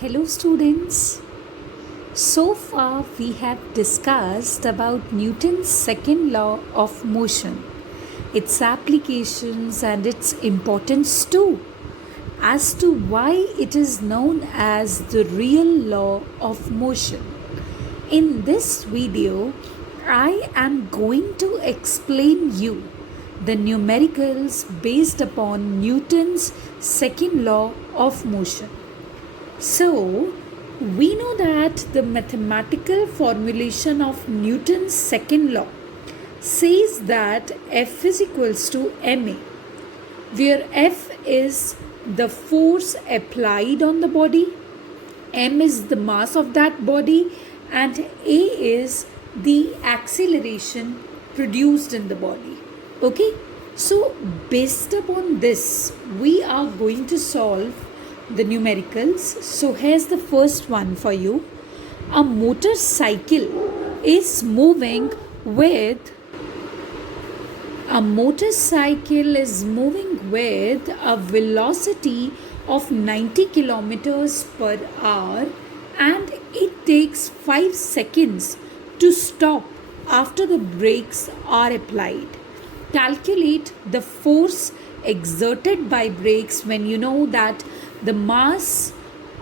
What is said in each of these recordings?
Hello students. So far we have discussed about Newton's second law of motion, its applications and its importance too, as to why it is known as the real law of motion. In this video, I am going to explain you the numericals based upon Newton's second law of motion. So, we know that the mathematical formulation of Newton's second law says that F is equals to ma, where F is the force applied on the body, m is the mass of that body, and a is the acceleration produced in the body. Okay, so based upon this, we are going to solve the numericals. So here's the first one for you. A motorcycle is moving with a velocity of 90 kilometers per hour, and it takes 5 seconds to stop after the brakes are applied. Calculate the force exerted by brakes when you know that the mass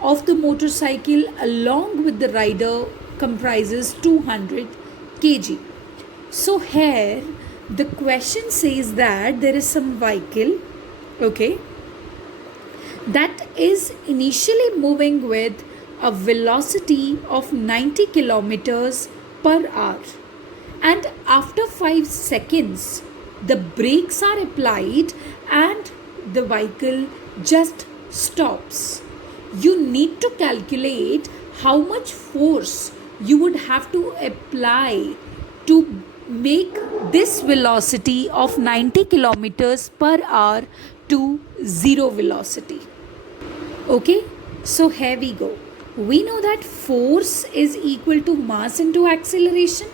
of the motorcycle along with the rider comprises 200 kg. So here the question says that there is some vehicle, okay, that is initially moving with a velocity of 90 kilometers per hour, and after 5 seconds the brakes are applied and the vehicle just stops. You need to calculate how much force you would have to apply to make this velocity of 90 kilometers per hour to zero velocity. Okay, so here we go. We know that force is equal to mass into acceleration,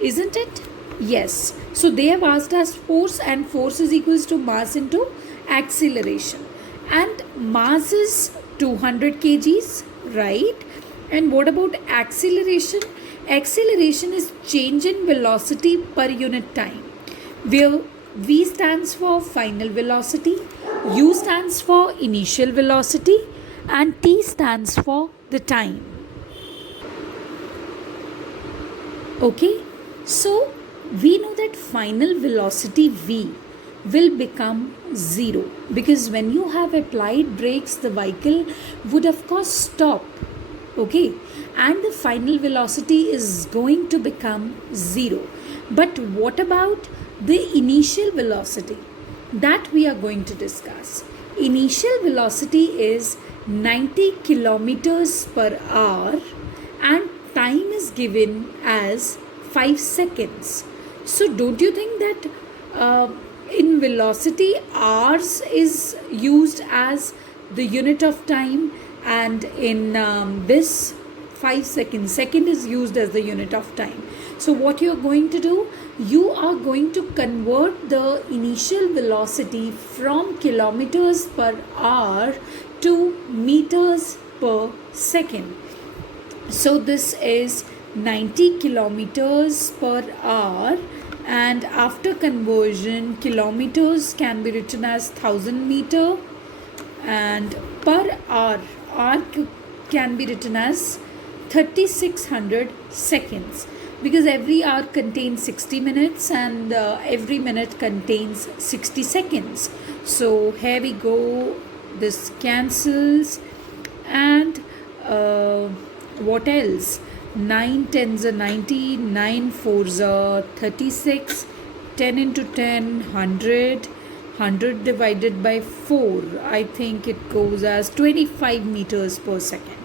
isn't it? Yes. So they have asked us force, and force is equals to mass into acceleration. And mass is 200 kgs, right? And what about acceleration? Acceleration is change in velocity per unit time, where V stands for final velocity, U stands for initial velocity, and T stands for the time. Okay, so we know that final velocity V will become 0, because when you have applied brakes the vehicle would of course stop, okay, and the final velocity is going to become 0. But what about the initial velocity? That we are going to discuss. Initial velocity is 90 kilometers per hour and time is given as 5 seconds. So don't you think that in velocity hours is used as the unit of time, and in this 5 seconds, second is used as the unit of time. So what you are going to do, you are going to convert the initial velocity from kilometers per hour to meters per second. So this is 90 kilometers per hour, and after conversion kilometers can be written as 1000 meter, and per hour can be written as 3600 seconds, because every hour contains 60 minutes and every minute contains 60 seconds. So here we go, this cancels, and what else? 9 tens are 90, 9 fours are 36, 10 into 10, 100, 100 divided by 4, I think it goes as 25 meters per second.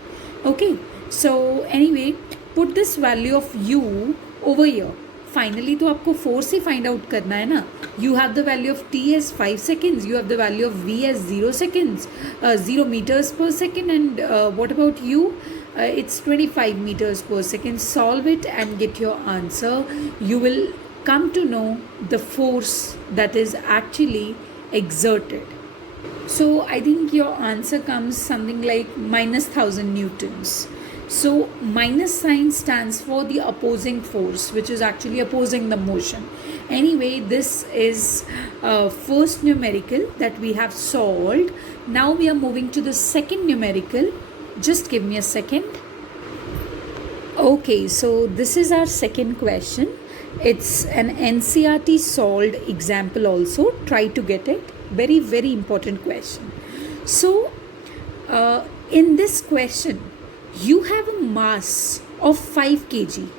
Okay, so anyway, put this value of u over here. Finally तो आपको 4 से find out करना है ना. You have the value of t as 5 seconds, you have the value of v as 0 seconds, 0 meters per second, and what about u? It's 25 meters per second. Solve it and get your answer. You will come to know the force that is actually exerted. So I think your answer comes something like minus 1000 newtons. So minus sign stands for the opposing force, which is actually opposing the motion. Anyway, this is first numerical that we have solved. Now we are moving to the second numerical. Just give me a second. Okay, so this is our second question. It's an NCRT solved example also. Try to get it. Very, very important question. So, in this question, you have a mass of 5 kg.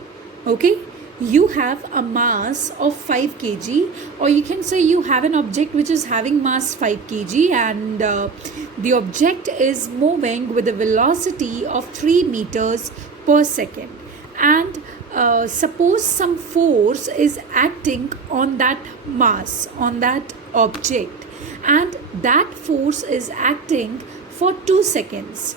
Okay? You have a mass of 5 kg, or you can say you have an object which is having mass 5 kg, and the object is moving with a velocity of 3 meters per second. And suppose some force is acting on that mass, on that object, and that force is acting for 2 seconds.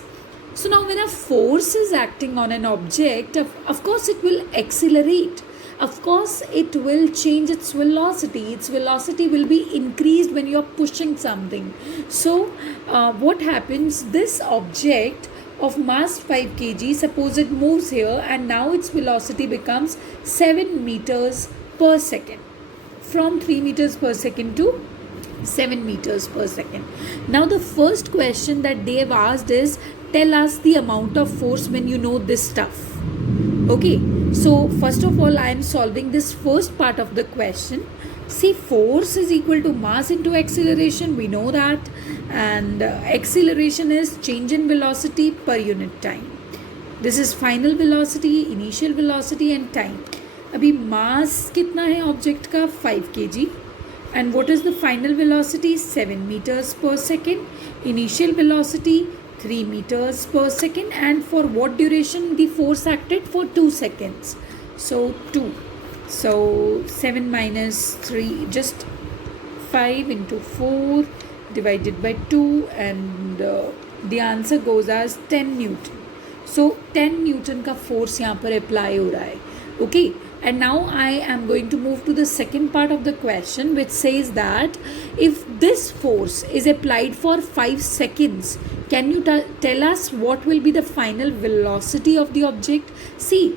So now when a force is acting on an object, of course it will accelerate. Of course it will change its velocity. Its velocity will be increased when you are pushing something. So what happens, this object of mass 5 kg, suppose it moves here, and now its velocity becomes 7 meters per second, from 3 meters per second to 7 meters per second. Now the first question that they have asked is, tell us the amount of force when you know this stuff. Okay, so first of all I am solving this first part of the question. See, force is equal to mass into acceleration, we know that, and acceleration is change in velocity per unit time. This is final velocity, initial velocity and time. अभी mass कितना है object का? 5 kg. And what is the final velocity? 7 meters per second. Initial velocity 3 meters per second. And for what duration the force acted? For 2 seconds. So 2. So 7 minus 3, just 5 into 4 divided by 2, and the answer goes as 10 Newton. So 10 Newton का force यहाँ पर apply हो रहा है. Okay. And now I am going to move to the second part of the question, which says that if this force is applied for 5 seconds, can you tell us what will be the final velocity of the object? See,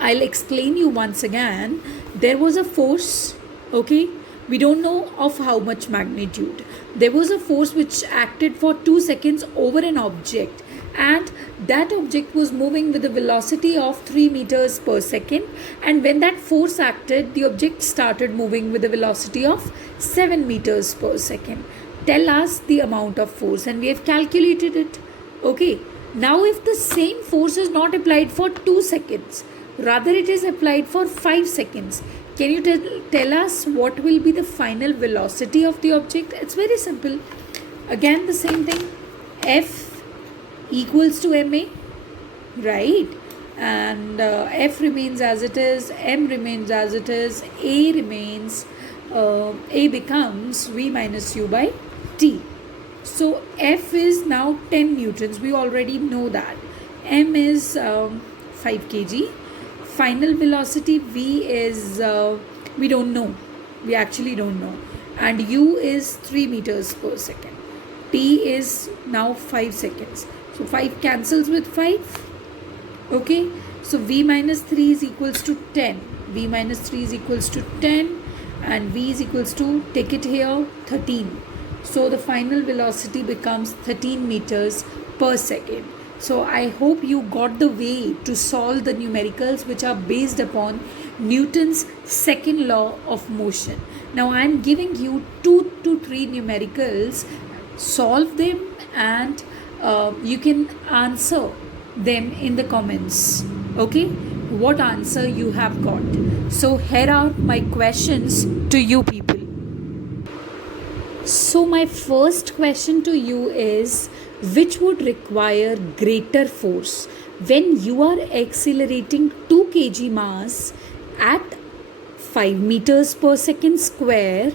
I'll explain you once again. There was a force, okay? We don't know of how much magnitude. There was a force which acted for 2 seconds over an object, and that object was moving with a velocity of 3 meters per second, and when that force acted, the object started moving with a velocity of 7 meters per second. Tell us the amount of force, and we have calculated it. Okay, now if the same force is not applied for 2 seconds, rather it is applied for 5 seconds, can you tell us what will be the final velocity of the object? It's very simple. Again the same thing, F equals to ma, right? And F remains as it is, M remains as it is, A remains, A becomes V minus U by T. So F is now 10 newtons, we already know that. M is 5 kg. Final velocity V is, we don't know, we actually don't know. And U is 3 meters per second. T is now 5 seconds. So 5 cancels with 5. Okay. So V minus 3 is equals to 10. V minus 3 is equals to 10. And V is equals to, take it here, 13. So the final velocity becomes 13 meters per second. So I hope you got the way to solve the numericals which are based upon Newton's second law of motion. Now I am giving you 2 to 3 numericals. Solve them and you can answer them in the comments. Okay, what answer you have got. So here are my questions to you people. So my first question to you is, which would require greater force when you are accelerating 2 kg mass at 5 meters per second square,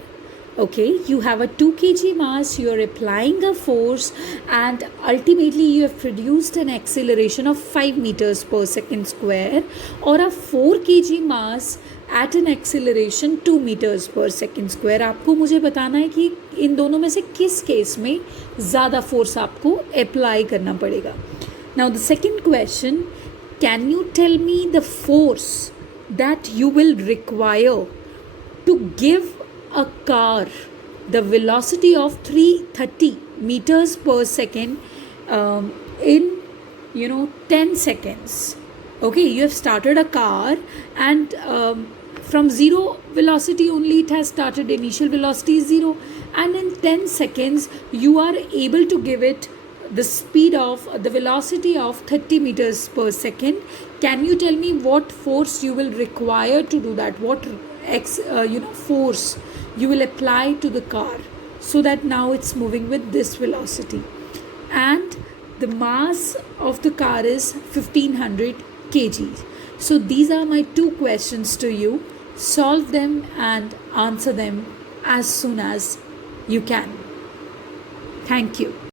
Okay, you have a 2 kg mass, you are applying a force, and ultimately you have produced an acceleration of 5 meters per second square, or a 4 kg mass at an acceleration 2 meters per second square. आपको मुझे बताना है कि इन दोनों में से किस case में ज़्यादा फोर्स आपको अप्लाई करना पड़ेगा. Now the second question, can you tell me the force that you will require to give a car the velocity of 330 meters per second in 10 seconds. Okay, you have started a car, and from zero velocity only it has started. Initial velocity is 0, and in 10 seconds you are able to give it the speed of the velocity of 30 meters per second. Can you tell me what force you will require to do that? What force you will apply to the car so that now it's moving with this velocity? And the mass of the car is 1500 kg. So these are my 2 questions to you. Solve them and answer them as soon as you can. Thank you.